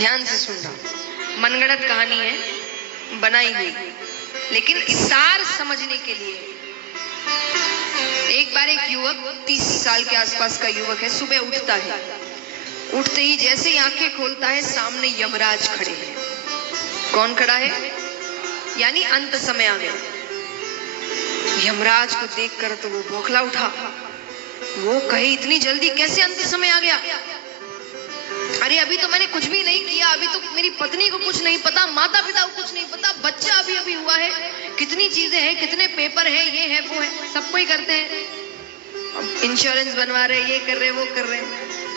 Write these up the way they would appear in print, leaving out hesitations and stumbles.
ध्यान से सुनना, मनगढ़ंत कहानी है, बनाई हुई, लेकिन सार समझने के लिए। एक बार एक युवक, 30 साल के आसपास का युवक है, सुबह उठता है। उठते ही जैसे ही आंखें खोलता है, सामने यमराज खड़े हैं। कौन खड़ा है? यानी अंत समय आ गया। यमराज को देखकर तो वो बौखला उठा। वो कहे, इतनी जल्दी कैसे अंत समय आ गया? अरे अभी तो मैंने कुछ भी नहीं किया, अभी तो मेरी पत्नी को कुछ नहीं पता, माता पिता को कुछ नहीं पता, बच्चा अभी अभी हुआ है, कितनी चीजें हैं, कितने पेपर है, ये है वो है, सबको ही करते हैं। अब इंश्योरेंस बनवा रहे, ये कर रहे, वो कर रहे।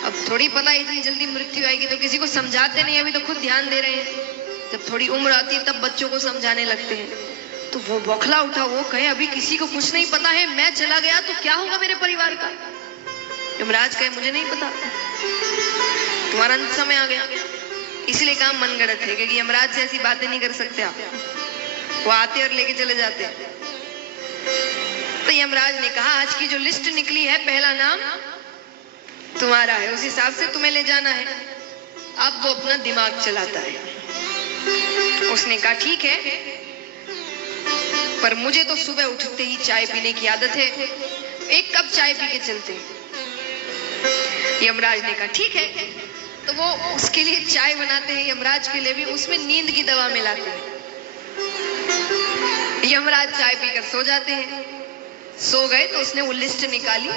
अब थोड़ी पता इतनी जल्दी मृत्यु आएगी, तो किसी को समझाते नहीं, अभी तो खुद ध्यान दे रहे हैं। जब थोड़ी उम्र आती है तब बच्चों को समझाने लगते हैं। तो वो बौखला उठा। वो कहे, अभी किसी को कुछ नहीं पता है, मैं चला गया तो क्या होगा मेरे परिवार का? यमराज कहे, मुझे नहीं पता, तुम्हारा अंत समय आ गया। इसलिए काम मनगढ़ंत है, क्योंकि यमराज से ऐसी बातें नहीं कर सकते आप। वो आते और लेके चले जाते। तो यमराज ने कहा, आज की जो लिस्ट निकली है, पहला नाम तुम्हारा है, उस हिसाब से तुम्हें ले जाना है। अब वो अपना दिमाग चलाता है। उसने कहा, ठीक है, पर मुझे तो सुबह उठते ही चाय पीने की आदत है, एक कप चाय पी के चलते हैं। यमराज ने कहा, ठीक है। तो वो उसके लिए चाय बनाते हैं, यमराज के लिए भी। उसमें नींद की दवा मिलाते हैं। यमराज चाय पीकर सो जाते हैं। सो गए तो उसने वो लिस्ट निकाली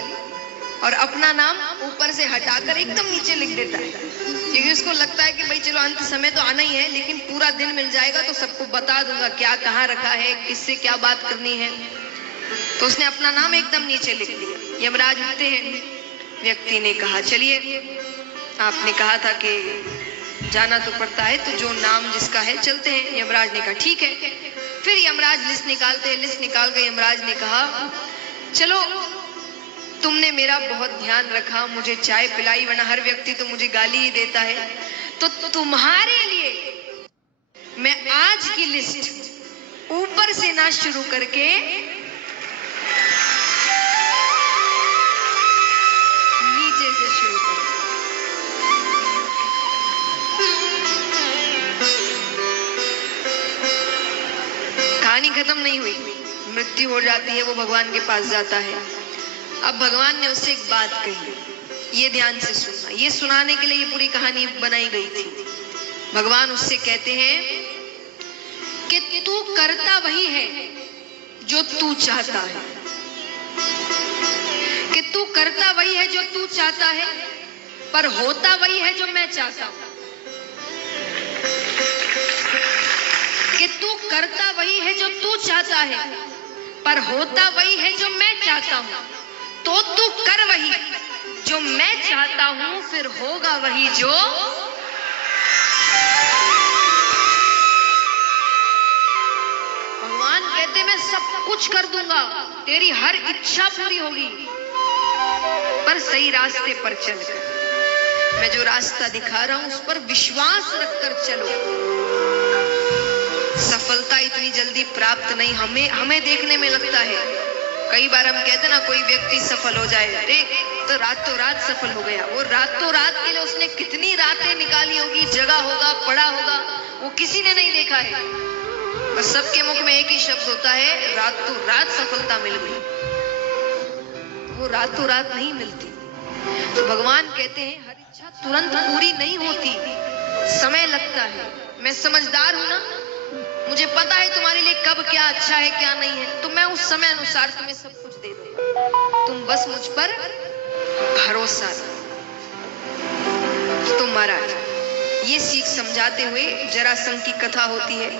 और अपना नाम ऊपर से हटाकर एकदम नीचे लिख देता है, क्योंकि उसको लगता है कि भाई चलो अंत समय तो आना ही है, लेकिन पूरा दिन मिल जाएगा तो सबको बता दूंगा क्या कहाँ रखा है, किससे क्या बात करनी है। तो उसने अपना नाम एकदम नीचे लिख दिया। यमराज उठते हैं। व्यक्ति ने कहा, चलिए, आपने कहा था कि जाना तो पड़ता है, तो जो नाम जिसका है चलते हैं। यमराज ने कहा, ठीक है। फिर यमराज लिस्ट निकालते हैं। लिस्ट निकाल कर यमराज ने कहा, चलो, तुमने मेरा बहुत ध्यान रखा, मुझे चाय पिलाई, वरना हर व्यक्ति तो मुझे गाली ही देता है, तो तुम्हारे लिए मैं आज की लिस्ट ऊपर से ना शुरू करके नीचे से शुरू करूं। कहानी खत्म नहीं हुई, मृत्यु हो जाती है, वो भगवान के पास जाता है। अब भगवान ने उससे एक बात कही, ये ध्यान से सुनना। ये सुनाने के लिए ये पूरी कहानी बनाई गई थी। भगवान उससे कहते हैं कि तू करता वही है जो तू चाहता है, कि तू करता वही है जो तू चाहता है, पर होता वही है जो मैं चाहता हूं। कि तू करता वही है जो तू चाहता है, पर होता वही है जो मैं चाहता हूं। तो तू कर वही जो मैं चाहता हूं, फिर होगा वही जो। भगवान कहते, मैं सब कुछ कर दूंगा, तेरी हर इच्छा पूरी होगी, पर सही रास्ते पर चलकर। मैं जो रास्ता दिखा रहा हूं उस पर विश्वास रखकर चलो। सफलता इतनी जल्दी प्राप्त नहीं, हमें देखने में लगता है। कई बार हम कहते ना, कोई व्यक्ति सफल हो जाए, अरे तो रातों रात सफल हो गया। वो रातों रात के लिए उसने कितनी रातें निकाली होगी, जगा होगा, पढ़ा होगा, वो किसी ने नहीं देखा है। और सबके मुख में एक ही शब्द होता है, रातों रात सफलता मिल गई। वो रातों रात नहीं मिलती। तो भगवान कहते हैं, हर इच्छा तुरंत पूरी नहीं होती, समय लगता है। मैं समझदार हूं ना, मुझे पता है तुम्हारे लिए कब क्या अच्छा है क्या नहीं है, तो मैं उस समय अनुसार तुम्हें सब कुछ दे दूंगा, तुम बस मुझ पर भरोसा रखो। तो महाराज, ये सीख समझाते हुए जरासंध की कथा होती है।